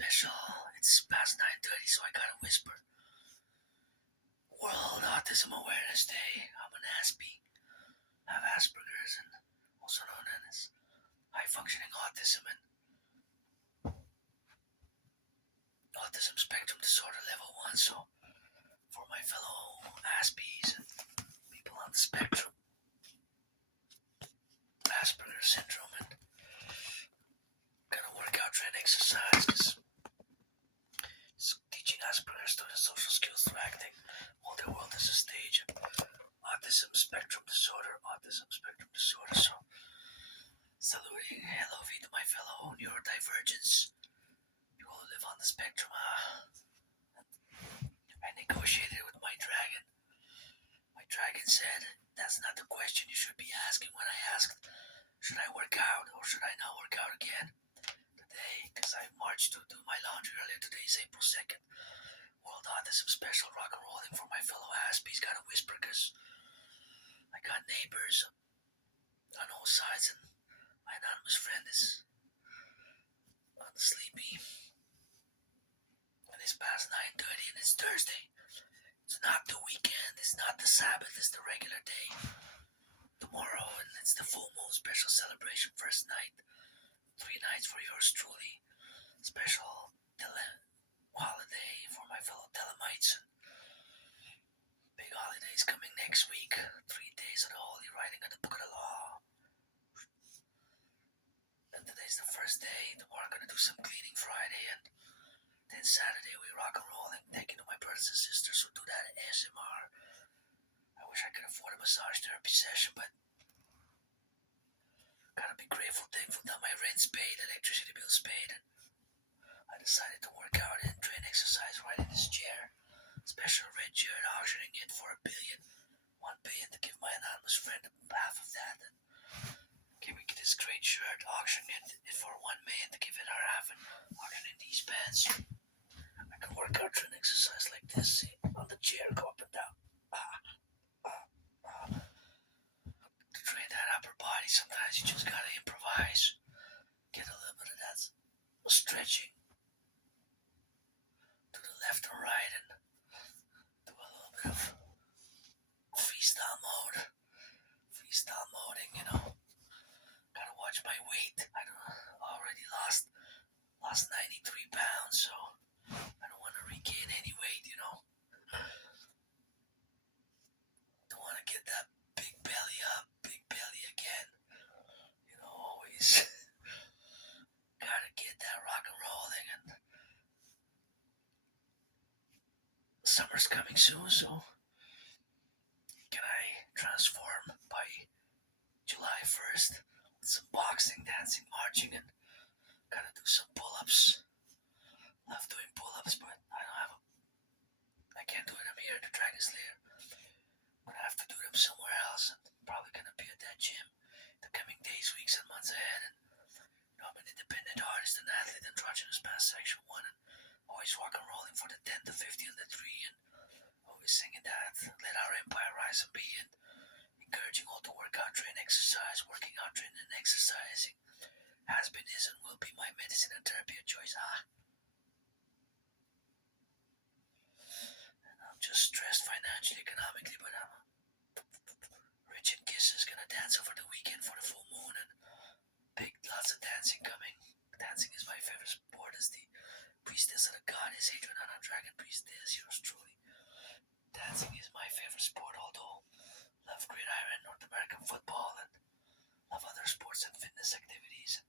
special. It's past 9:30, so I gotta whisper. World Autism Awareness Day. I'm an Aspie. I have Asperger's and also known as high-functioning autism and autism spectrum disorder level 1. So for my fellow Aspies and people on the spectrum, Asperger's syndrome, and gonna work out, train, exercise, because teaching Asperger's students social skills through acting. Well, their world is a stage of autism spectrum disorder. So, saluting, hello to my fellow neurodivergents, people who live on the spectrum. I negotiated with my dragon. My dragon said, "That's not the question you should be asking." When I asked, "Should I work out or should I not work out again today?" Because I marched to do my laundry earlier today, is April 2nd. World Autism Special Rock&Rolling for my fellow Aspies. Gotta whisper because I got neighbors on all sides and my anonymous friend is on the sleepy. And it's past 9:30 and it's Thursday. It's not the weekend, it's not the Sabbath, it's the regular day. Tomorrow, and it's the full moon special celebration, first night. 3 nights for yours truly. Special holiday for my fellow Telemites. Big holidays coming next week. 3 days of the holy writing of the book of the law. And today's the first day. Tomorrow I'm gonna do some cleaning Friday, and then Saturday we rock and roll and thank you to my brothers and sisters who do that ASMR. I wish I could afford a massage therapy session, but gotta be grateful, thankful that my rent's paid, electricity bill's paid, and I decided to work out and train exercise right in this chair. Special red chair, auctioning it for $1 billion. $1 billion to give my anonymous friend half of that, and giving this great shirt, auctioning it for $1 million to give it her half, and auctioning these pants. I can work out, train exercise like this, see, on the chair, go up and down. To train that upper body, sometimes you just gotta improvise. Get a little bit of that stretching to the left and right, and do a little bit of freestyle moding, Gotta watch my weight. I already lost 93 pounds, so I don't want to regain any weight, Don't want to get that big belly again. Always gotta get that rock and rolling, and summer's coming soon, so can I transform by July 1st with some boxing, dancing, marching, and gotta do some pull-ups. Love doing pull-ups, but I can't do them here at the Dragon Slayer. I'm gonna have to do them somewhere else, and probably gonna be at that gym the coming days, weeks, and months ahead. And I'm an independent artist and athlete, androgynous pansexual one, and always rock and rolling for the 10, the 50, and the 3, and always singing that let our empire rise and be, and encouraging all to work out, train, exercise, working out, training, and exercising has been, is, and will be my medicine and therapy of choice. And I'm just stressed financially, economically, but I'm rich in kisses, gonna dance over the weekend for the full moon, and lots of dancing coming. Dancing is my favorite sport, as the priestess of the goddess Adrian, dragon priestess, yours truly. Dancing is my favorite sport, although love gridiron, North American football, and love other sports and fitness activities.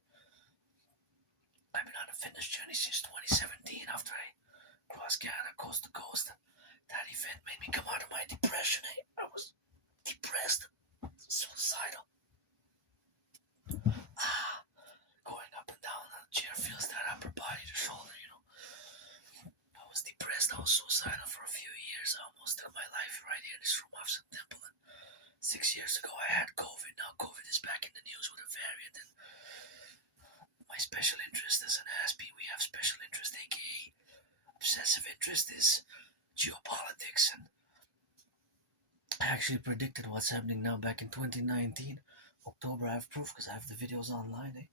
I've been on a fitness journey since 2017 after I crossed Canada coast to coast. That event made me come out of my depression. I was depressed, suicidal. Going up and down on the chair feels that upper body, the shoulder, I was depressed, I was suicidal for a few years. I almost took my life right here in this room off some temple. And 6 years ago I had COVID. Now COVID is back in the news with a variant. And my special interest as an Aspie, we have special interest, aka obsessive interest, is geopolitics. And I actually predicted what's happening now back in 2019. October, I have proof because I have the videos online.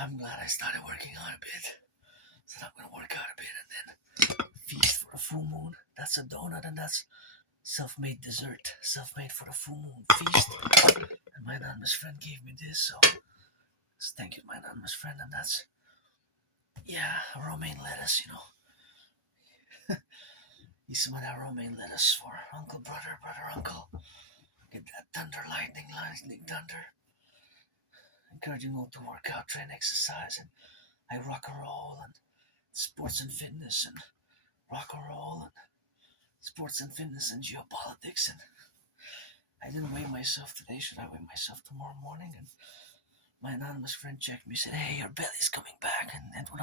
I'm glad I started working out a bit. So I'm gonna work out a bit and then feast for the full moon. That's a donut and that's self-made dessert. Self-made for the full moon feast. And my anonymous friend gave me this, so thank you, my anonymous friend. And that's romaine lettuce, you know. Eat some of that romaine lettuce for uncle, brother, uncle. Get that thunder, lightning, thunder. Encouraging all to work out, train, exercise, and I rock and roll and sports and fitness and rock and roll and sports and fitness and geopolitics. And I didn't weigh myself today. Should I weigh myself tomorrow morning? And my anonymous friend checked me, said, "Hey, your belly's coming back," and I don't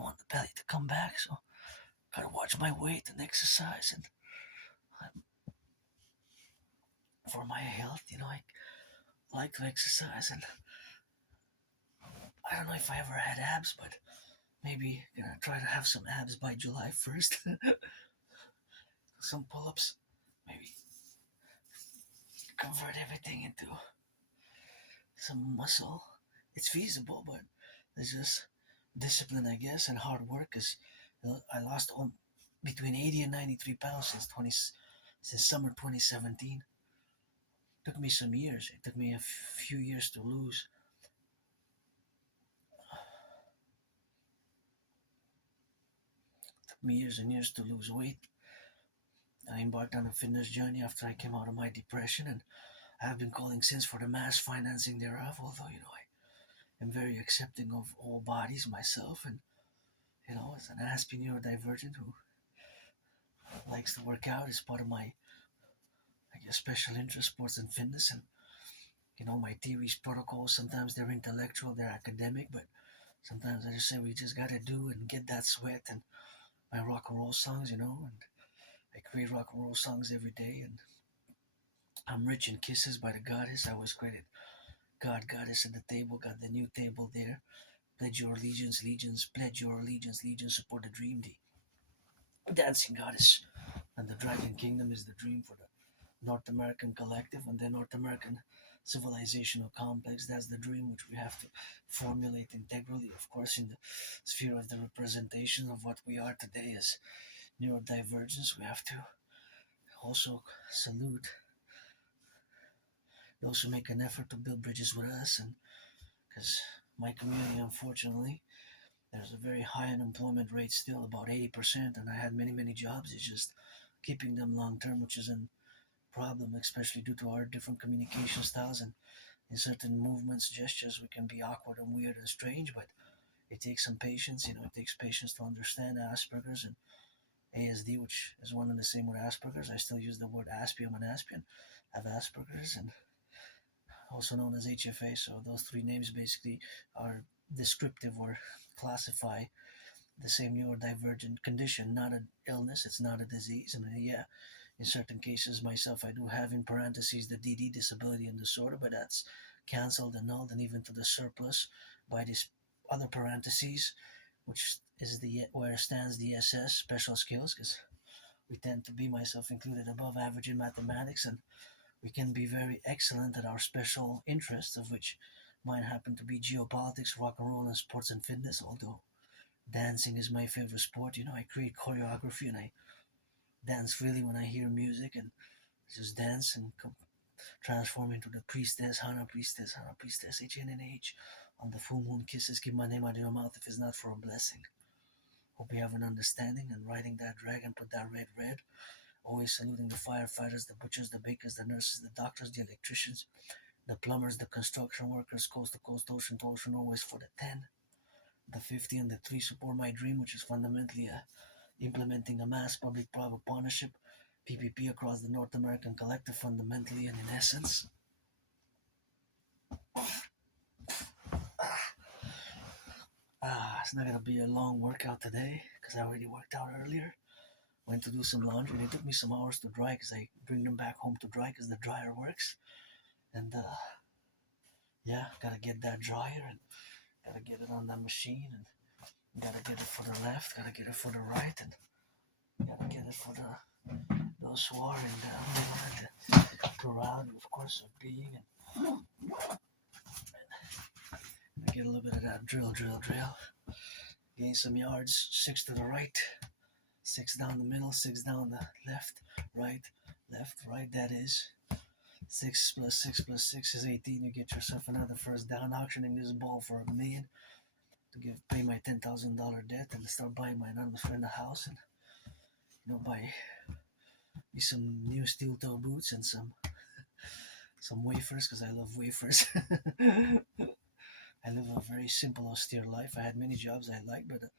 want the belly to come back, so gotta watch my weight and exercise. And for my health, you know, I like to exercise, and I don't know if I ever had abs, but maybe gonna try to have some abs by July 1st. Some pull-ups, maybe convert everything into some muscle. It's feasible, but there's just discipline, I guess, and hard work. Cause I lost between 80 and 93 pounds since summer 2017. Took me some years. It took me a few years to lose. Took me years and years to lose weight. I embarked on a fitness journey after I came out of my depression, and I have been calling since for the mass financing thereof. Although I am very accepting of all bodies myself, and as an Aspiesque neurodivergent who likes to work out is part of my, I guess, special interest, sports and fitness, and my theories, protocols. Sometimes they're intellectual, they're academic, but sometimes I just say we just gotta do and get that sweat. And my rock and roll songs, and I create rock and roll songs every day, and I'm rich in kisses by the goddess. I was created God, goddess at the table, got the new table there. Pledge your allegiance, legions, pledge your allegiance, legions, support the dream. The dancing goddess and the dragon kingdom is the dream for the North American collective and the North American civilizational complex. That's the dream which we have to formulate integrally, of course, in the sphere of the representation of what we are today as neurodivergence. We have to also salute those who make an effort to build bridges with us, and because my community, unfortunately, there's a very high unemployment rate still, about 80%, and I had many jobs. It's just keeping them long term, which is a problem, especially due to our different communication styles, and in certain movements, gestures, we can be awkward and weird and strange, but it takes some patience. It takes patience to understand Asperger's and ASD, which is one and the same with Asperger's. I still use the word Aspie. I'm an Aspian. I have Asperger's, and also known as HFA. So those three names basically are descriptive or classify the same neurodivergent condition, not an illness. It's not a disease. And in certain cases, myself, I do have in parentheses the dedie, disability and disorder, but that's cancelled, annulled, and even to the surplus by this other parentheses, which is where stands the SS, special skills, because we tend to be, myself included, above average in mathematics, and we can be very excellent at our special interests, of which mine happen to be geopolitics, rock and roll, and sports and fitness. Although dancing is my favorite sport. I create choreography and I dance freely when I hear music, and just dance and transform into the priestess, Hana priestess, HNNH. On the full moon, kisses, keep my name out of your mouth if it's not for a blessing. Hope you have an understanding, and riding that dragon, put that red. Always saluting the firefighters, the butchers, the bakers, the nurses, the doctors, the electricians, the plumbers, the construction workers, coast to coast, ocean to ocean, always for the 10, the 50, and the 3. Support my dream, which is fundamentally implementing a mass public-private partnership, PPP, across the North American collective, fundamentally and in essence. It's not going to be a long workout today because I already worked out earlier. Went to do some laundry. They took me some hours to dry because I bring them back home to dry because the dryer works. And gotta get that dryer and gotta get it on that machine, and gotta get it for the left, gotta get it for the right, and gotta get it for those who are in the plurality, of course, of being, and get a little bit of that drill. Gain some yards, 6 to the right, 6 down the middle, 6 down the left, right, that is. 6 plus 6 plus 6 is 18. You get yourself another first down, auctioning this ball for $1 million to pay my $10,000 debt and start buying my anonymous friend a house and buy me some new steel toe boots and some wafers because I love wafers. I live a very simple, austere life. I had many jobs I liked, but the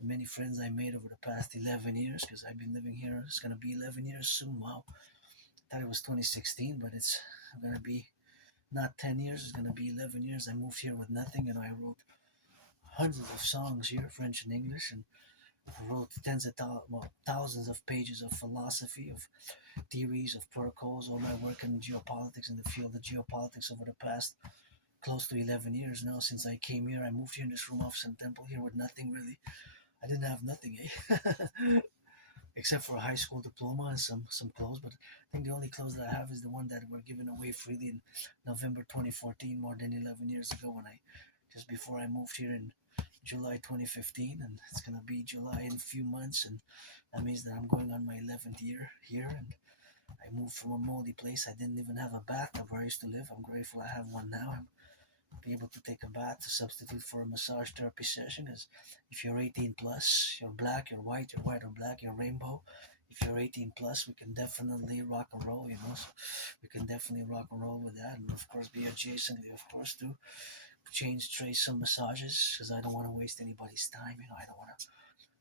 many friends I made over the past 11 years, because I've been living here, it's going to be 11 years soon. Wow. I thought it was 2016, but it's going to be not 10 years, it's going to be 11 years. I moved here with nothing, and I wrote hundreds of songs here, French and English, and I wrote thousands of pages of philosophy, of theories, of protocols, all my work in geopolitics, in the field of geopolitics over the past close to 11 years now since I came here. I moved here in this room off Sun Temple here with nothing really. I didn't have nothing, except for a high school diploma and some clothes. But I think the only clothes that I have is the one that were given away freely in November 2014, more than 11 years ago, just before I moved here in July 2015, and it's gonna be July in a few months, and that means that I'm going on my 11th year here. And I moved from a moldy place. I didn't even have a bathtub where I used to live. I'm grateful I have one now. Be able to take a bath to substitute for a massage therapy session. Because if you're 18 plus, you're black, you're white or black, you're rainbow. If you're 18 plus, we can definitely rock and roll, So we can definitely rock and roll with that. And of course, be adjacently, of course, to trace some massages, because I don't want to waste anybody's time. I don't want to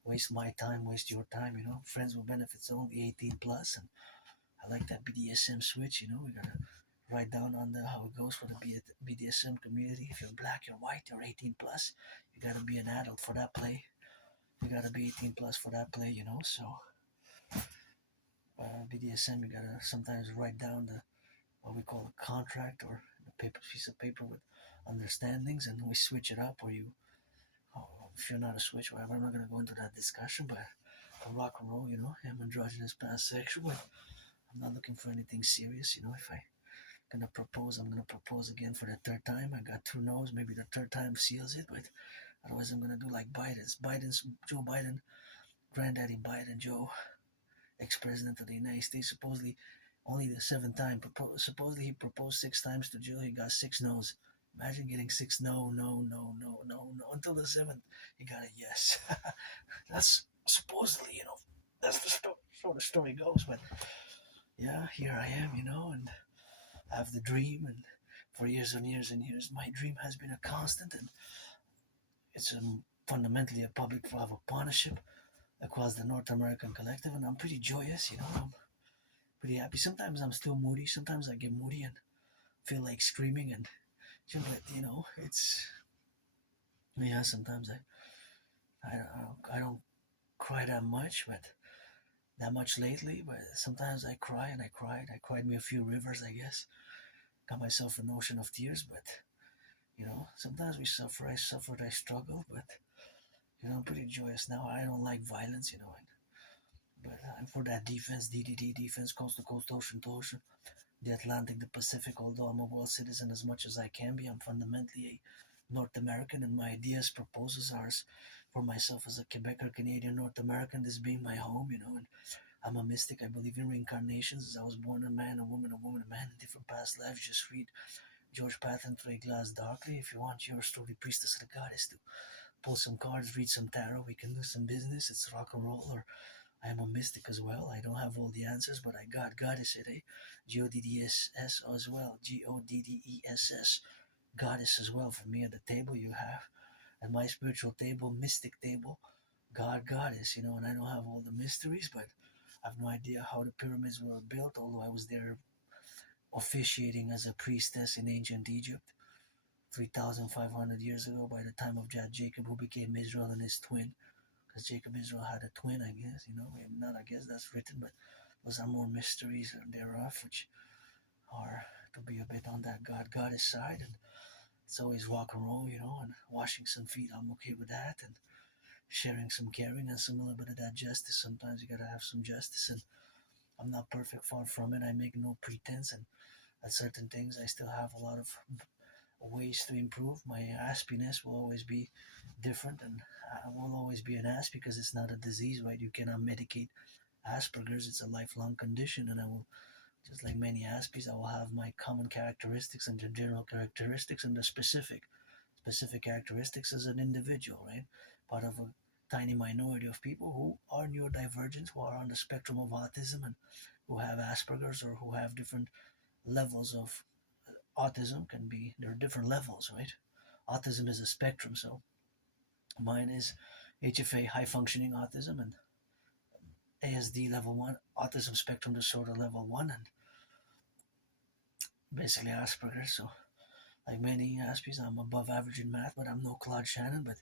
waste my time, waste your time. Friends with benefits only, 18 plus, and I like that BDSM switch. We gotta write down on how it goes for the BDSM community. If you're black, you're white, you're 18 plus, you gotta be an adult for that play. You gotta be 18 plus for that play, So BDSM, you gotta sometimes write down what we call a contract, or a piece of paper with understandings, and we switch it up. Or if you're not a switch, whatever. I'm not gonna go into that discussion, but for rock and roll, I'm androgynous, pansexual. I'm not looking for anything serious, If I'm gonna propose, I'm gonna propose again for the third time. I got 2 no's, maybe the third time seals it, but otherwise I'm gonna do like Joe Biden, granddaddy Biden, Joe, ex-president of the United States, supposedly only the 7th time. Supposedly he proposed 6 times to Jill. He got 6 no's. Imagine getting 6 no until the 7th he got a yes. That's supposedly, that's the story goes. But yeah, here I am, and I have the dream, and for years and years and years, my dream has been a constant, and it's fundamentally a public private partnership across the North American Collective, and I'm pretty joyous, I'm pretty happy. Sometimes I'm still moody. Sometimes I get moody and feel like screaming, and it's sometimes I don't cry that much, but that much lately. But sometimes I cry, and I cried me a few rivers, I guess. Got myself an ocean of tears, but sometimes we suffer. I suffered, I struggled, but I'm pretty joyous now. I don't like violence, but I'm for that defense, DDD, defense, coast to coast, ocean to ocean, the Atlantic, the Pacific. Although I'm a world citizen as much as I can be, I'm fundamentally a North American, and my ideas, proposals are for myself as a Quebecer, Canadian, North American, this being my home, and I'm a mystic. I believe in reincarnations. I was born a man, a woman, a man in different past lives. Just read George Patton, Through a Glass Darkly. If you want yours truly, Priestess of the Goddess, to pull some cards, read some tarot, we can do some business. It's rock and roll. Or I am a mystic as well. I don't have all the answers, but I got Goddess it, Goddess as well. Goddess. Goddess as well. For me at the table you have, at my spiritual table, mystic table, Goddess, and I don't have all the mysteries, but I have no idea how the pyramids were built, although I was there officiating as a priestess in ancient Egypt 3,500 years ago, by the time of Jacob, who became Israel and his twin. Because Jacob Israel had a twin, I guess, not I guess that's written, but those are more mysteries thereof, which are to be a bit on that goddess side. And it's always rock and roll, and washing some feet, I'm okay with that, and sharing some caring and some little bit of that justice. Sometimes you gotta have some justice, and I'm not perfect, far from it. I make no pretense, and at certain things I still have a lot of ways to improve. My aspiness will always be different, and I will always be an ass because it's not a disease, right? You cannot medicate Asperger's. It's a lifelong condition, and I will, just like many Aspies, I will have my common characteristics and the general characteristics and the specific characteristics as an individual, right? Part of a tiny minority of people who are neurodivergent, who are on the spectrum of autism, and who have Asperger's or who have different levels of autism. Can be, there are different levels, right? Autism is a spectrum, so mine is HFA, high functioning autism, and ASD level 1, autism spectrum disorder level 1, and basically Asperger's. So like many Aspies, I'm above average in math, but I'm no Claude Shannon. But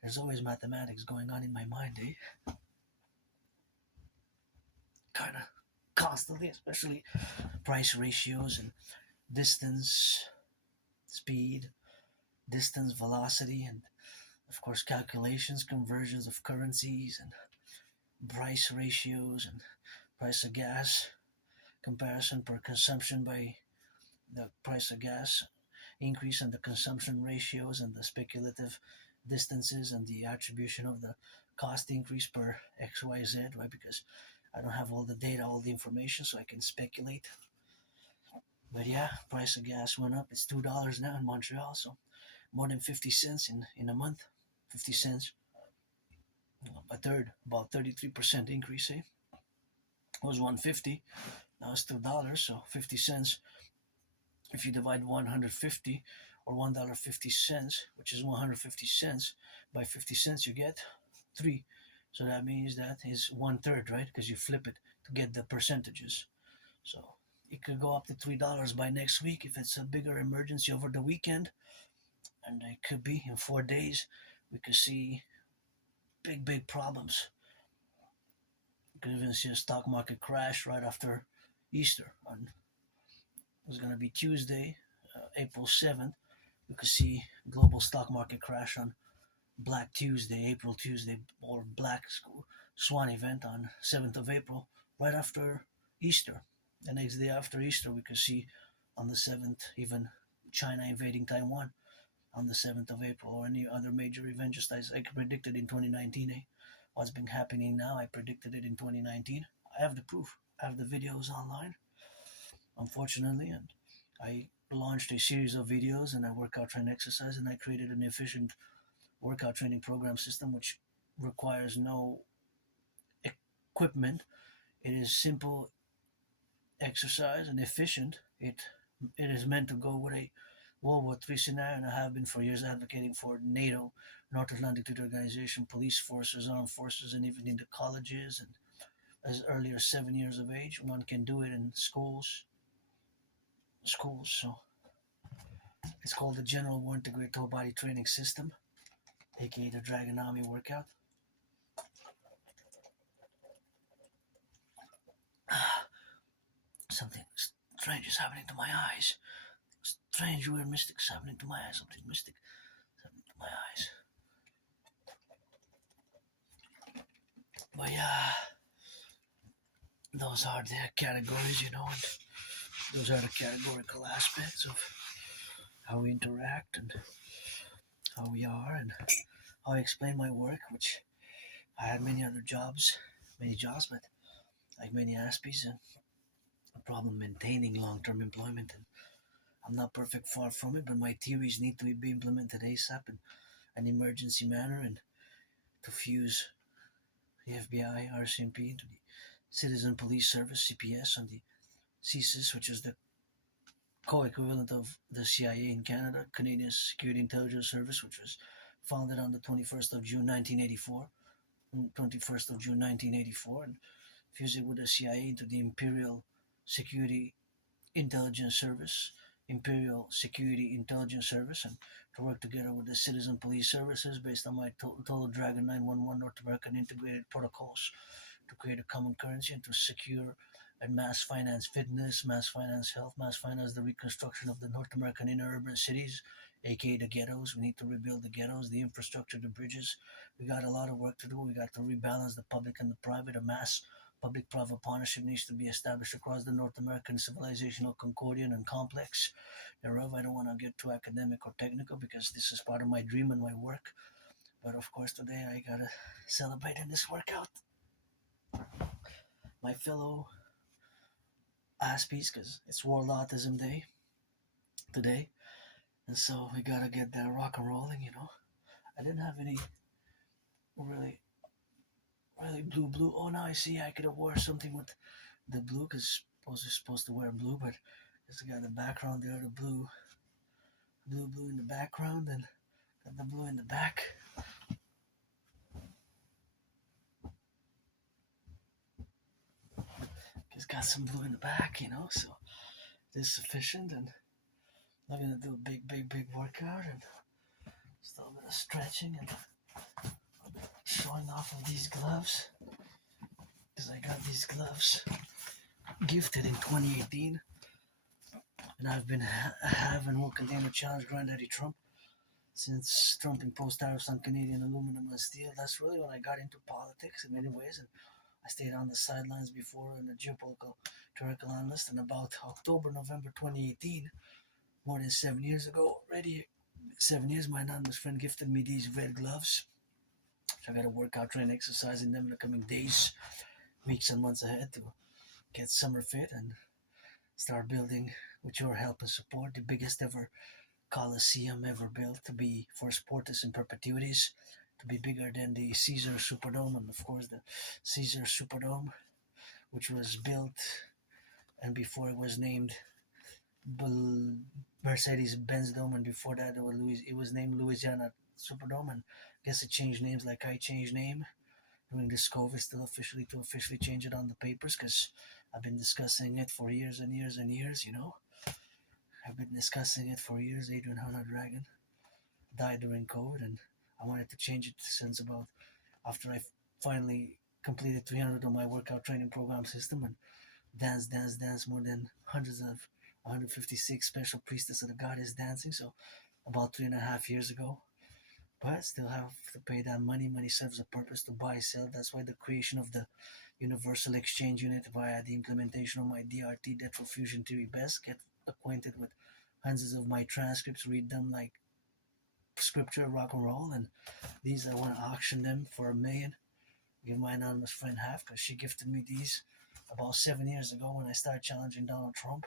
there's always mathematics going on in my mind, eh? Kind of constantly, especially price ratios and distance, speed, distance, velocity, and of course calculations, conversions of currencies, and price ratios and price of gas, comparison per consumption by the price of gas, increase in the consumption ratios and the speculative distances and the attribution of the cost increase per XYZ, right? Because I don't have all the data, all the information, so I can speculate. But yeah, price of gas went up. It's $2 now in Montreal, so more than 50 cents in a month. 50 cents, a third, about 33% increase. Eh? It was 150, now it's $2, so 50 cents. If you divide 150 or $1.50, which is 150 cents, by 50 cents, you get 3. So that means that is 1/3, right? Because you flip it to get the percentages. So it could go up to $3 by next week if it's a bigger emergency over the weekend. And it could be in 4 days, we could see big problems. You could even see a stock market crash right after Easter. It's going to be Tuesday, April 7th. We could see global stock market crash on Black Tuesday, April Tuesday, or Black Swan event on 7th of April, right after Easter. The next day after Easter, we could see on the 7th, even China invading Taiwan on the 7th of April, or any other major event, just as I predicted in 2019. Eh? What's been happening now, I predicted it in 2019. I have the proof. I have the videos online, unfortunately, and I launched a series of videos, and I work out, train, exercise, and I created an efficient workout training program system which requires no equipment. It is simple exercise and efficient. It is meant to go with a World War III scenario, and I have been for years advocating for NATO, North Atlantic Treaty Organization, police forces, armed forces, and even in the colleges, and as early as 7 years of age. One can do it in schools. So it's called the General War Integrated Whole Body Training System, aka the Dragon Army workout. Something strange is happening to my eyes. Strange, weird, mystic is happening to my eyes. Something mystic is happening to my eyes. But yeah, those are the categories, and those are the categorical aspects of how we interact and how we are and how I explain my work, which I had many jobs, but like many Aspies, a problem maintaining long-term employment, and I'm not perfect, far from it, but my theories need to be implemented ASAP in an emergency manner, and to fuse the FBI, RCMP into the Citizen Police Service, CPS, and the CSIS, which is the co-equivalent of the CIA in Canada, Canadian Security Intelligence Service, which was founded on the 21st of June 1984, and fuse it with the CIA into the Imperial Security Intelligence Service, Imperial Security Intelligence Service, and to work together with the Citizen Police Services based on my Total Dragon 911 North American integrated protocols to create a common currency and to secure and mass finance fitness, mass finance health, mass finance the reconstruction of the North American inner urban cities, aka the ghettos. We need to rebuild the ghettos, the infrastructure, the bridges. We got a lot of work to do. We got to rebalance the public and the private, a mass public-private partnership needs to be established across the North American civilizational concordian and complex thereof. I don't want to get too academic or technical because this is part of my dream and my work. But of course, today I gotta celebrate in this workout my fellow Aspiesque because it's World Autism Day today. And so we gotta get that rock and rolling. I didn't have any really blue. Oh, now I see I could have wore something with the blue because I was supposed to wear blue, but just got the background there, the blue in the background, and got the blue in the back. Just got some blue in the back, so it is sufficient. And I'm gonna do a big workout and just a little bit of stretching and showing off of these gloves because I got these gloves gifted in 2018, and I've been have and will continue to challenge Granddaddy Trump since Trump imposed tariffs on Canadian aluminum and steel. That's really when I got into politics in many ways, and I stayed on the sidelines before in a geopolitical theoretical analyst. And about November 2018, more than 7 years ago already, 7 years, my anonymous friend gifted me these red gloves. So I got to work out, train, exercise in them in the coming days, weeks, and months ahead to get summer fit and start building, with your help and support, the biggest ever Coliseum ever built to be for sportists in perpetuities, to be bigger than the Caesar Superdome, and of course the Caesar Superdome, which was built and before it was named Mercedes-Benz Dome, and before that it was named Louisiana Superdome, and I guess it changed names like I changed name during this COVID still to officially change it on the papers because I've been discussing it for years and years and years. I've been discussing it for years. Adrian Dragon died during COVID, and I wanted to change it since about after I finally completed 300 of my workout training program system and dance more than 156 special priestess of the goddess dancing. So about 3.5 years ago, but I still have to pay that money. Money serves a purpose to buy, sell. That's why the creation of the Universal Exchange Unit via the implementation of my DRT, debt for fusion theory best. Get acquainted with hundreds of my transcripts, read them like scripture, rock and roll, and these I want to auction them for $1 million. Give my anonymous friend half because she gifted me these about 7 years ago when I started challenging Donald Trump,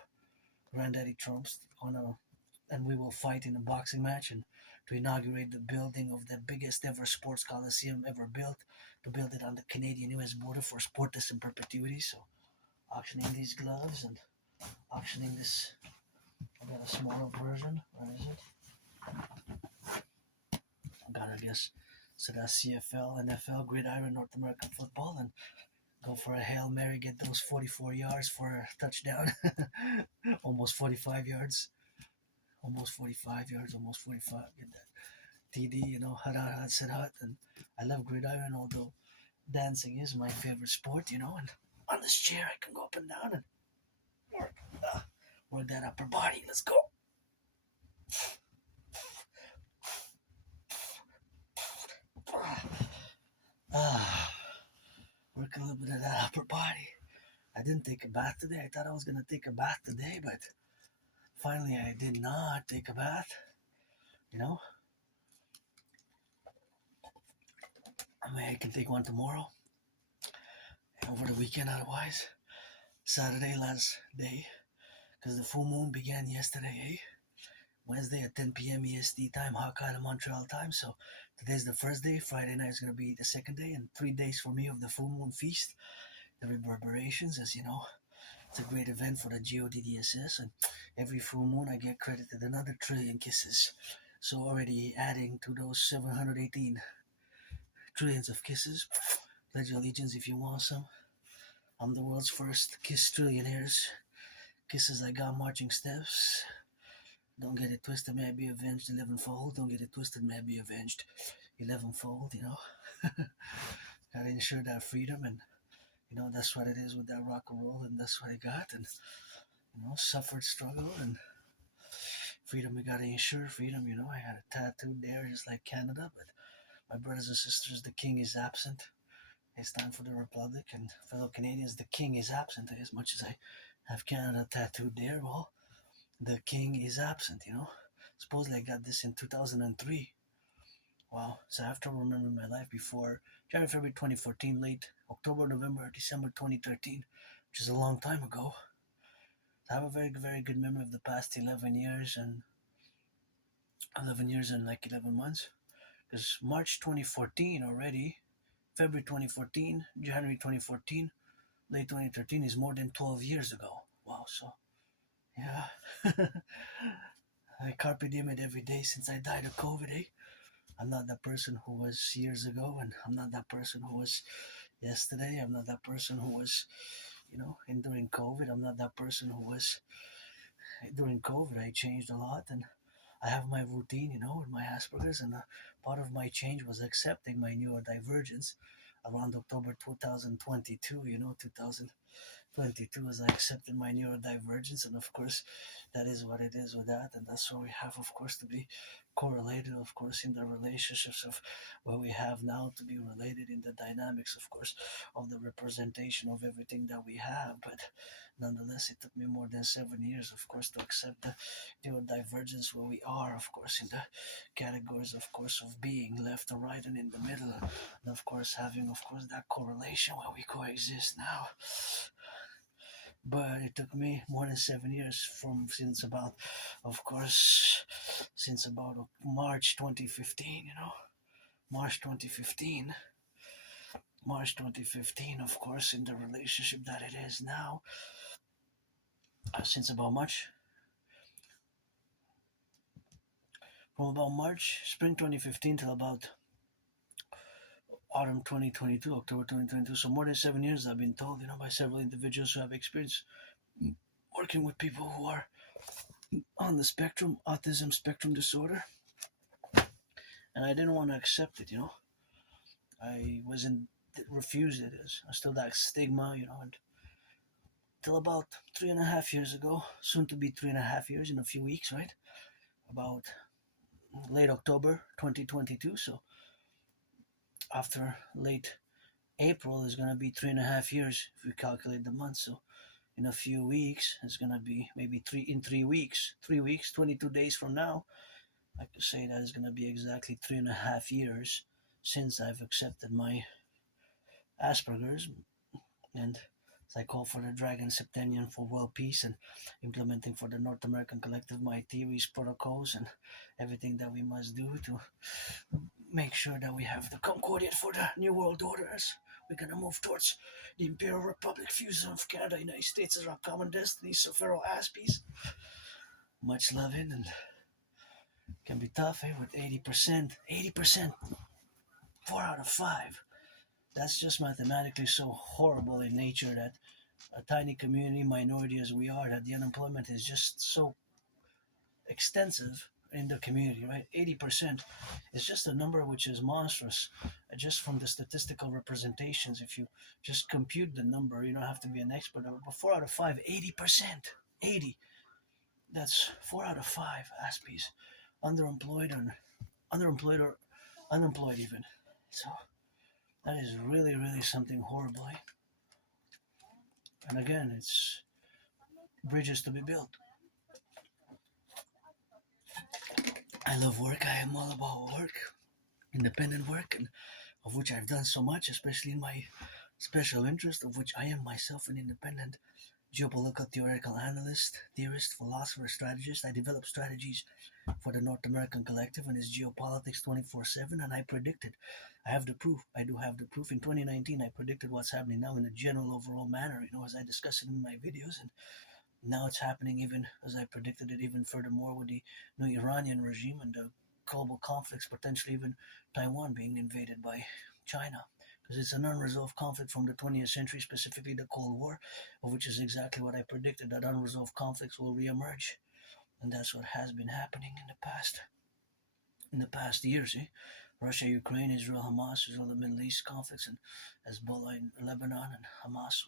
Granddaddy Trump's, and we will fight in a boxing match and to inaugurate the building of the biggest ever sports coliseum ever built, to build it on the Canadian-US border for sportists in perpetuity. So auctioning these gloves and auctioning this. I got a smaller version. Where is it? I got, I guess, so that's CFL, NFL, Gridiron, North American football, and go for a Hail Mary, get those 44 yards for a touchdown. Almost 45 yards. Almost 45 yards, almost 45. Get that TD, hot, said hot. And I love Gridiron, although dancing is my favorite sport, and on this chair I can go up and down and work that upper body. Let's go. Work a little bit of that upper body. I didn't take a bath today. I thought I was going to take a bath today, but finally I did not take a bath. I can take one tomorrow. Over the weekend otherwise. Saturday, last day. Because the full moon began yesterday, eh? Wednesday at 10 p.m. EST time, Hawkeye Montreal time. So today's the first day. Friday night is going to be the second day. And 3 days for me of the full moon feast. The reverberations, as you know. It's a great event for the GODDSS. And every full moon I get credited another 1 trillion kisses. So already adding to those 718 trillions of kisses. Pledge your allegiance if you want some. I'm the world's first kiss trillionaires. Kisses I got marching steps. Don't get it twisted, may I be avenged 11-fold. Don't get it twisted, may I be avenged 11-fold, Gotta ensure that freedom, and, that's what it is with that rock and roll, and that's what I got, and, suffered, struggle, and freedom, we gotta ensure freedom, I had a tattoo there just like Canada, but my brothers and sisters, the king is absent. It's time for the Republic, and fellow Canadians, the king is absent. As much as I have Canada tattooed there, well, the king is absent. Supposedly I got this in 2003. Wow. So I have trouble remembering my life before January, February 2014, late October, November, December 2013, which is a long time ago. So I have a very, very good memory of the past 11 years and 11 months. Because March 2014 already, February 2014, January 2014, late 2013 is more than 12 years ago. Wow. So, yeah. I carpe diem it every day since I died of COVID, eh? I'm not that person who was years ago, and I'm not that person who was yesterday. I'm not that person who was, during COVID. I'm not that person who was during COVID. I changed a lot, and I have my routine, with my Asperger's, and part of my change was accepting my neurodivergence around October 2022, 2022, as I accepted my neurodivergence, and of course, that is what it is with that, and that's what we have, of course, to be correlated, of course, in the relationships of what we have now, to be related in the dynamics, of course, of the representation of everything that we have. But nonetheless, it took me more than 7 years, of course, to accept the neurodivergence where we are, of course, in the categories, of course, of being left or right and in the middle, and of course, having, of course, that correlation where we coexist now. But it took me more than 7 years since about March 2015, March 2015. March 2015, of course, in the relationship that it is now. Since about March, from about March, spring 2015 till about autumn 2022, October 2022. So more than 7 years, I've been told, by several individuals who have experience working with people who are on the spectrum, autism spectrum disorder. And I didn't want to accept it, I wasn't refused it. Is still that stigma, and till about 3.5 years ago, soon to be 3.5 years in a few weeks, right? About late October 2022. So after late April is gonna be 3.5 years if we calculate the months. So in a few weeks, it's gonna be maybe 3 weeks, 22 days from now. I could say that it's gonna be exactly 3.5 years since I've accepted my Asperger's, and as I call for the Dragon Septennian for world peace and implementing for the North American Collective my theories, protocols, and everything that we must do to make sure that we have the Concordiat for the New World Order as we're going to move towards the Imperial Republic fusion of Canada, United States as our common destiny, so fellow Aspies. Much loving, and can be tough, with 80%, 4 out of 5. That's just mathematically so horrible in nature that a tiny community, minority as we are, that the unemployment is just so extensive in the community, right? 80% is just a number which is monstrous, just from the statistical representations. If you just compute the number, you don't have to be an expert, but 4 out of 5, 80%, 80. That's 4 out of 5 Aspies, underemployed or unemployed even. So that is really, really something horrible. And again, it's bridges to be built. I love work. I am all about work, independent work, and of which I've done so much, especially in my special interest, of which I am myself an independent geopolitical theoretical analyst, theorist, philosopher, strategist. I develop strategies for the North American Collective and its geopolitics 24/7, and I predicted. I have the proof. I do have the proof. In 2019, I predicted what's happening now in a general overall manner, as I discuss it in my videos, and now it's happening even as I predicted it, even furthermore with the new Iranian regime and the global conflicts, potentially even Taiwan being invaded by China. Because it's an unresolved conflict from the 20th century, specifically the Cold War, of which is exactly what I predicted, that unresolved conflicts will reemerge. And that's what has been happening in the past years. Russia, Ukraine, Israel, Hamas, Israel, the Middle East conflicts, and Hezbollah in Lebanon, and Hamas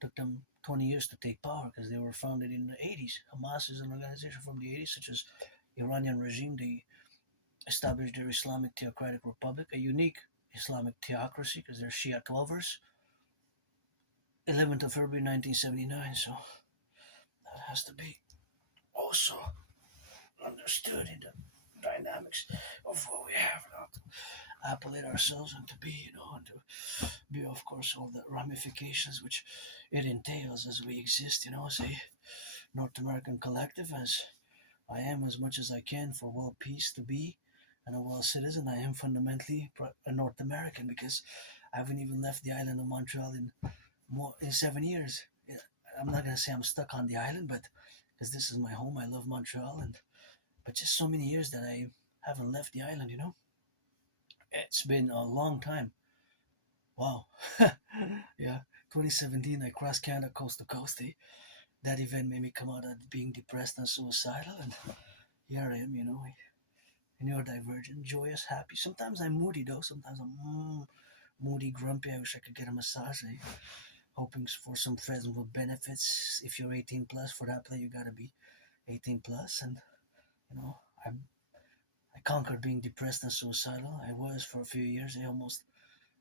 took them 20 years to take power because they were founded in the 80s. Hamas is an organization from the 80s, such as Iranian regime. They established their Islamic Theocratic Republic, a unique Islamic theocracy because they're Shia 12ers. 11th of February 1979, so that has to be also understood in the dynamics of what we have now to appellate ourselves and to be, and to be, of course, all the ramifications which it entails as we exist, as a North American collective, as I am as much as I can for world peace to be and a world citizen. I am fundamentally a North American because I haven't even left the island of Montreal in 7 years. I'm not gonna say I'm stuck on the island, but because this is my home, I love Montreal, but just so many years that I haven't left the island. It's been a long time. Wow. Yeah, 2017, I crossed Canada coast to coast. That event made me come out of being depressed and suicidal, and here I am. Neurodivergent, joyous, happy. Sometimes I'm moody though. Sometimes I'm moody, grumpy. I wish I could get a massage. Hoping for some friendly benefits. If you're 18 plus for that play, you gotta be 18 plus. And you know, I I conquered being depressed and suicidal. I was for a few years. I almost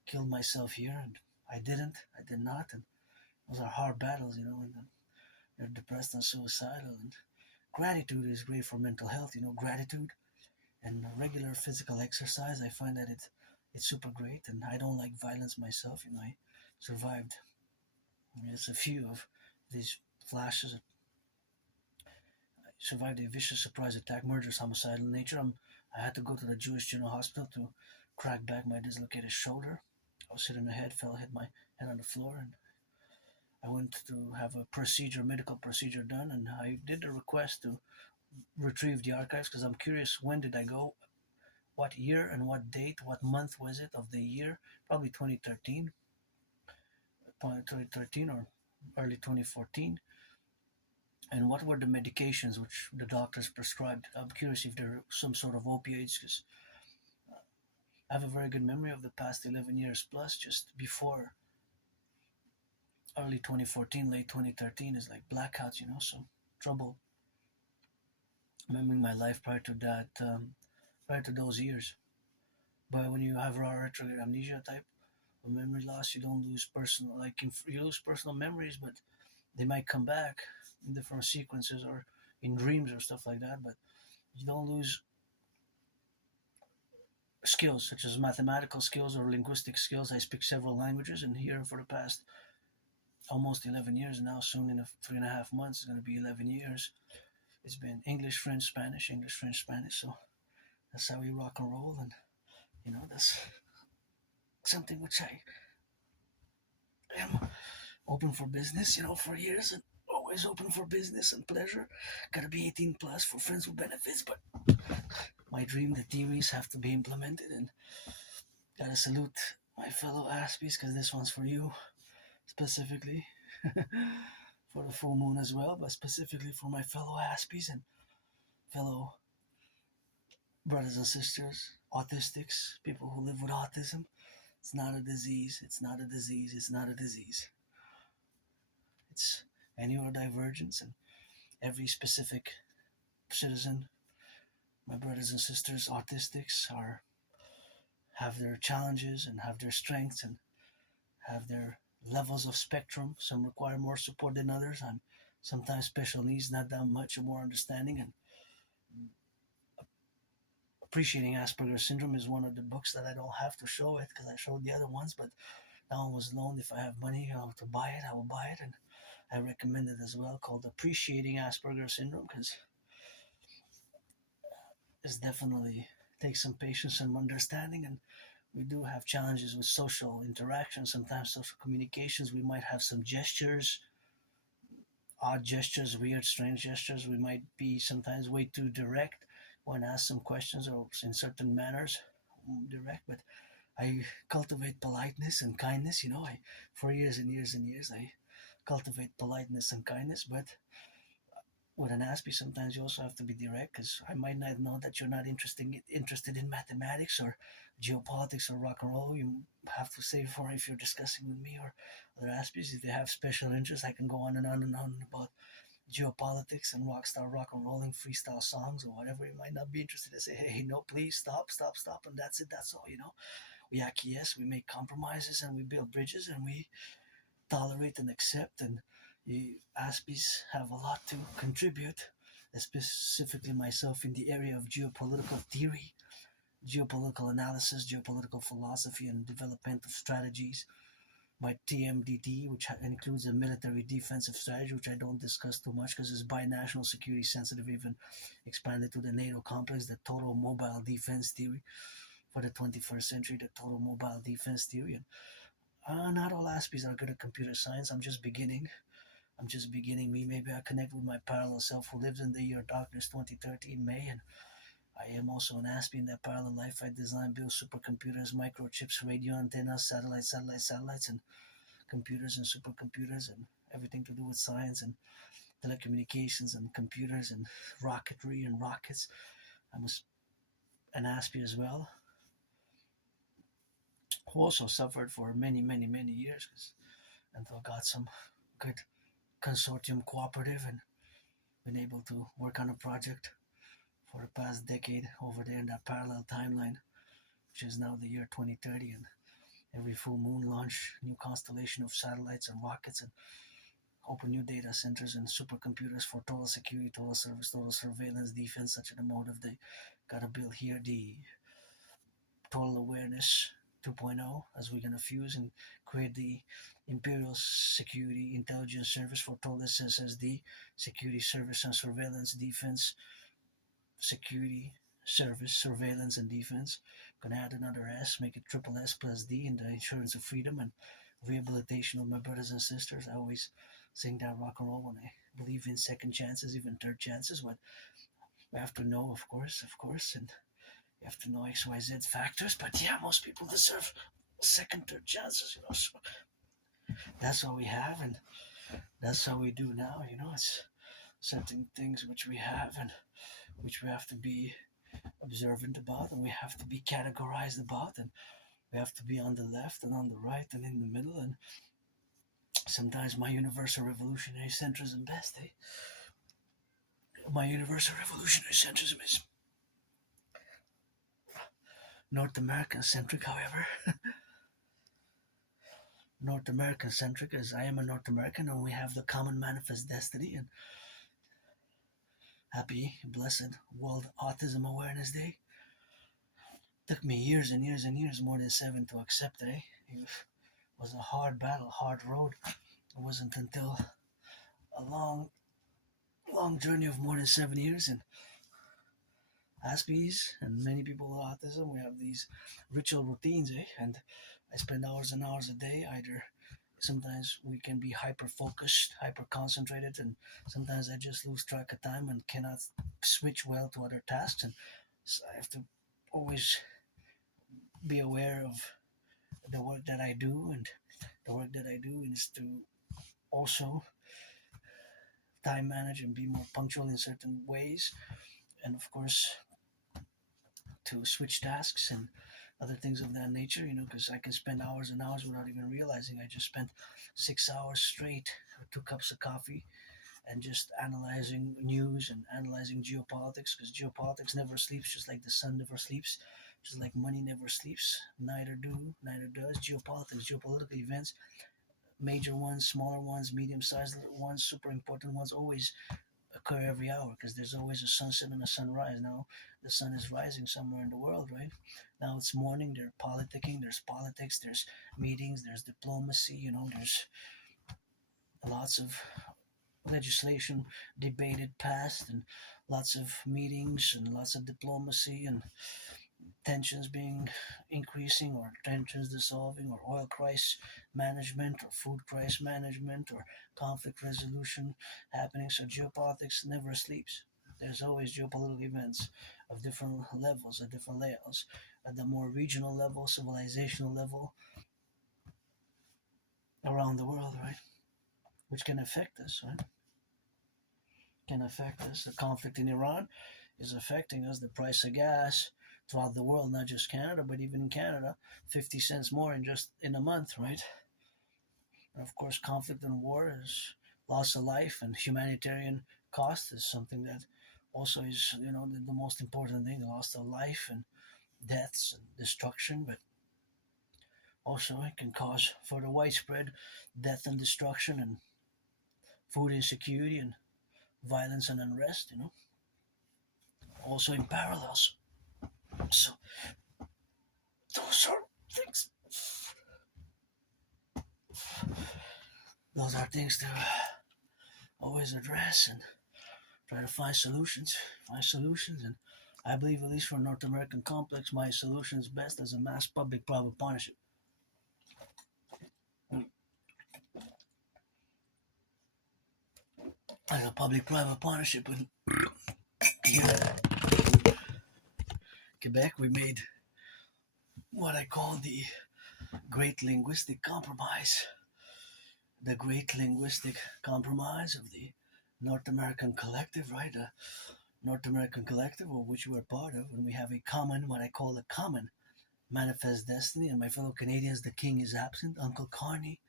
killed myself here, and I didn't. I did not. And those are hard battles, and you're depressed and suicidal. And gratitude is great for mental health. Gratitude and regular physical exercise. I find that it's super great. And I don't like violence myself. I survived. It's a few of these flashes. I survived a vicious surprise attack, murderous, homicidal nature. I had to go to the Jewish General Hospital to crack back my dislocated shoulder. I was hitting the head, hit my head on the floor, and I went to have a medical procedure done, and I did a request to retrieve the archives because I'm curious when did I go, what year and what date, what month was it of the year, probably 2013 or early 2014, and what were the medications which the doctors prescribed. I'm curious if there are some sort of opioids because I have a very good memory of the past 11 years plus. Just before early 2014, late 2013 is like blackouts, so trouble remembering my life prior to that, prior to those years. But when you have raw retrograde amnesia type of memory loss, you don't lose personal, you lose personal memories, but they might come back in different sequences or in dreams or stuff like that. But you don't lose skills such as mathematical skills or linguistic skills. I speak several languages, and here for the past almost 11 years now, soon in 3.5 months, it's going to be 11 years. It's been English, French, Spanish, English, French, Spanish. So that's how we rock and roll. And, that's something which I am open for business, for years, and always open for business and pleasure. Gotta be 18 plus for friends with benefits, but my dream, the theories have to be implemented, and gotta salute my fellow Aspies because this one's for you specifically. For the full moon as well, but specifically for my fellow Aspies and fellow brothers and sisters, autistics, people who live with autism. It's not a disease. It's not a disease. It's not a disease. It's a neurodivergence, and every specific citizen, my brothers and sisters, autistics, have their challenges and have their strengths and have their levels of spectrum. Some require more support than others. I'm sometimes special needs, not that much, or more understanding. And Appreciating Asperger's Syndrome is one of the books that I don't have to show it because I showed the other ones, but that one was loaned. If I have money to buy it, I will buy it. And I recommend it as well, called Appreciating Asperger's Syndrome, because it's definitely takes some patience and understanding. And we do have challenges with social interaction, sometimes social communications. We might have some gestures, odd gestures, weird, strange gestures. We might be sometimes way too direct when asked some questions or in certain manners, direct. But I cultivate politeness and kindness. For years and years and years, I cultivate politeness and kindness. But with an Aspie, sometimes you also have to be direct because I might not know that you're not interested in mathematics or geopolitics or rock and roll. You have to say for if you're discussing with me or other Aspies, if they have special interests, I can go on and on and on about geopolitics and rock and rolling freestyle songs or whatever. You might not be interested to say, hey, no, please stop, and that's it, that's all. we acquiesce, we make compromises, and we build bridges, and we tolerate and accept. And Aspies have a lot to contribute, specifically myself in the area of geopolitical theory, geopolitical analysis, geopolitical philosophy, and development of strategies. My TMDD, which includes a military defensive strategy, which I don't discuss too much because it's binational security sensitive, even expanded to the NATO complex, the total mobile defense theory for the 21st century, the total mobile defense theory. And not all Aspies are good at computer science. I'm just beginning. Me. Maybe I connect with my parallel self who lives in the year of darkness 2013 May, and I am also an Aspie in that parallel life. I design, build supercomputers, microchips, radio antennas, satellites, and computers and supercomputers and everything to do with science and telecommunications and computers and rocketry and rockets. I'm an Aspie as well, who also suffered for many, many, many years until I got some good consortium cooperative and been able to work on a project for the past decade over there in that parallel timeline, which is now the year 2030, and every full moon launch new constellation of satellites and rockets and open new data centers and supercomputers for total security, total service, total surveillance, defense, such a motive. They gotta build here the total awareness 2.0 as we're gonna fuse and create the Imperial Security Intelligence Service for total SSSD, security service and surveillance, defense, security service, surveillance, and defense. Gonna add another S, make it triple S plus D in the insurance of freedom and rehabilitation of my brothers and sisters. I always sing that rock and roll when I believe in second chances, even third chances. But we have to know, of course, and you have to know XYZ factors. But yeah, most people deserve second, third chances, So that's what we have, and that's how we do now. It's certain things which we have and which we have to be observant about, and we have to be categorized about, and we have to be on the left and on the right and in the middle. And sometimes my universal revolutionary centrism best, My universal revolutionary centrism is North American centric, however. North American centric, as I am a North American, and we have the common manifest destiny. And happy, blessed World Autism Awareness Day. Took me years and years and years, more than 7, to accept it. It was a hard battle, hard road. It wasn't until a long, long journey of more than 7 years. And Aspies and many people with autism, we have these ritual routines, and I spend hours and hours a day. Either sometimes we can be hyper focused, hyper concentrated, and sometimes I just lose track of time and cannot switch well to other tasks. And so I have to always be aware of the work that I do, and the work that I do is to also time manage and be more punctual in certain ways, and of course to switch tasks and other things of that nature, because I can spend hours and hours without even realizing. I just spent 6 hours straight with 2 cups of coffee and just analyzing news and analyzing geopolitics, because geopolitics never sleeps, just like the sun never sleeps, just like money never sleeps. Neither does geopolitics. Geopolitical events, major ones, smaller ones, medium-sized ones, super important ones, always occur every hour, because there's always a sunset and a sunrise. Now the sun is rising somewhere in the world, right? Now it's morning. There's politicking, there's politics, there's meetings, there's diplomacy. There's lots of legislation debated, passed, and lots of meetings and lots of diplomacy and tensions being increasing or tensions dissolving, or oil price management or food price management or conflict resolution happening. So geopolitics never sleeps. There's always geopolitical events of different levels, of different layouts. At the more regional level, civilizational level, around the world, right? Which can affect us, right? Can affect us. The conflict in Iran is affecting us. The price of gas throughout the world, not just Canada, but even in Canada, 50 cents more in a month, right? And of course, conflict and war is loss of life, and humanitarian cost is something that also is, the most important thing, the loss of life and deaths and destruction. But Also, it can cause further widespread death and destruction and food insecurity and violence and unrest, Also in parallels. So those are things. Those are things to always address and try to find solutions. And I believe, at least for North American complex, my solution is best as a mass public-private partnership. As a public-private partnership with here in Quebec, we made what I call the Great Linguistic Compromise. The Great Linguistic Compromise of the North American Collective, right? North American Collective, of which we're part of, and we have a common, what I call a common manifest destiny. And my fellow Canadians, the King is absent. Uncle Carney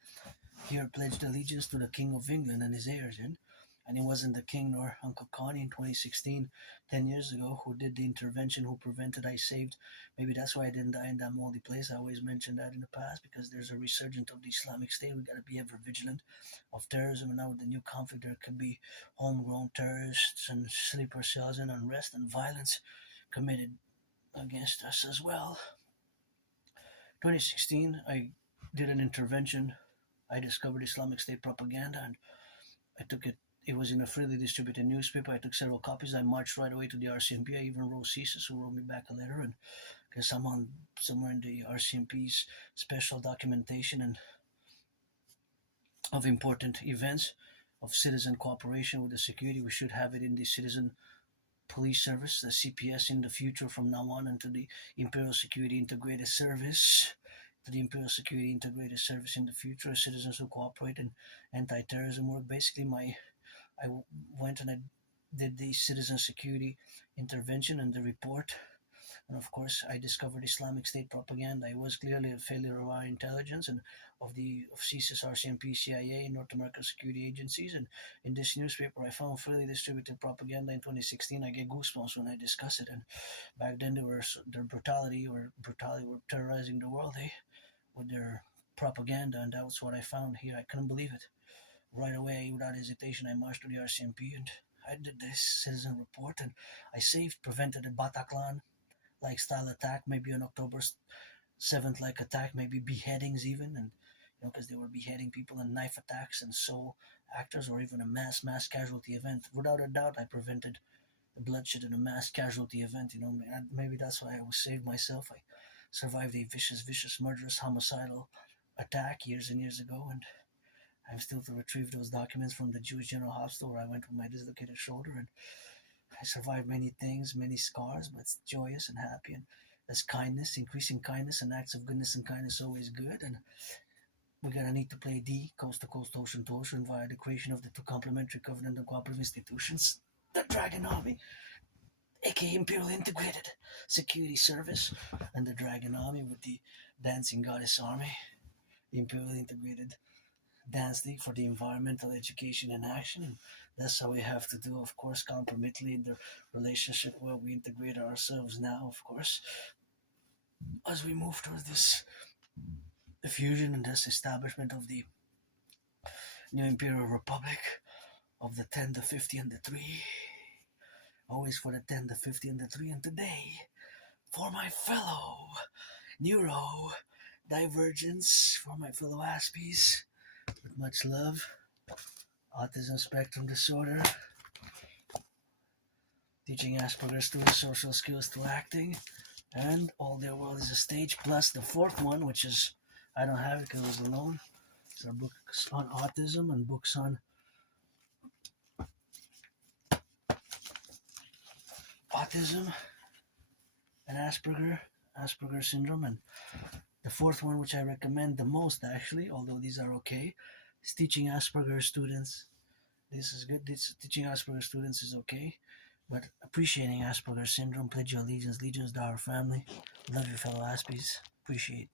here pledged allegiance to the King of England and his heirs, and it wasn't the King nor Uncle Carney in 2016, 10 years ago, who did the intervention, who prevented, I saved. Maybe that's why I didn't die in that moldy place. I always mentioned that in the past, because there's a resurgence of the Islamic State. We got to be ever vigilant of terrorism. And now with the new conflict, there could be homegrown terrorists and sleeper cells and unrest and violence committed against us as well. 2016, I did an intervention. I discovered Islamic State propaganda, and I took it. It was in a freely distributed newspaper. I took several copies. I marched right away to the RCMP. I even wrote CSIS, who wrote me back a letter, and because I'm on somewhere in the RCMP's special documentation and of important events of citizen cooperation with the security. We should have it in the Citizen Police Service, the CPS, in the future from now on, into the Imperial Security Integrated Service. To the Imperial Security Integrated Service in the future, citizens who cooperate in anti-terrorism work. Basically, I went and I did the citizen security intervention and the report. And of course, I discovered Islamic State propaganda. It was clearly a failure of our intelligence and of CSIS, RCMP, CIA, North American security agencies. And in this newspaper, I found freely distributed propaganda in 2016. I get goosebumps when I discuss it. And back then, their brutality were terrorizing the world, with their propaganda. And that's what I found here. I couldn't believe it. Right away, without hesitation, I marched to the RCMP and I did this citizen report, and I prevented a Bataclan-like style attack, maybe on October 7th like attack, maybe beheadings even, and because they were beheading people, and knife attacks and soul actors, or even a mass casualty event. Without a doubt, I prevented the bloodshed in a mass casualty event. Maybe that's why I was saved myself. I survived a vicious, murderous, homicidal attack years and years ago, and I'm still to retrieve those documents from the Jewish General Hospital where I went with my dislocated shoulder, and I survived many things, many scars, but it's joyous and happy. And there's kindness, increasing kindness, and acts of goodness and kindness always good. And we're gonna need to play D, coast to coast, ocean to ocean, via the creation of the two complementary covenant and cooperative institutions, the Dragon Army, aka Imperial Integrated Security Service, and the Dragon Army with the Dancing Goddess Army, the Imperial Integrated Dance League for the environmental education and action. And that's how we have to do, of course, concomitantly in the relationship where we integrate ourselves now, of course, as we move towards this fusion and this establishment of the new Imperial Republic of the 10, the 50, and the 3. Always for the 10, the 50, and the 3. And today, for my fellow neuro divergence, for my fellow Aspies, with much love, autism spectrum disorder, teaching Asperger's students social skills to acting, and all their world is a stage, plus the fourth one, which is, I don't have it because it was alone. It's our books on autism and books on autism and Asperger syndrome. And the fourth one, which I recommend the most actually, although these are okay, is teaching Asperger students. This is good. Teaching Asperger students is okay, but appreciating Asperger syndrome, pledge your allegiance to our family. Love your fellow Aspies. Appreciate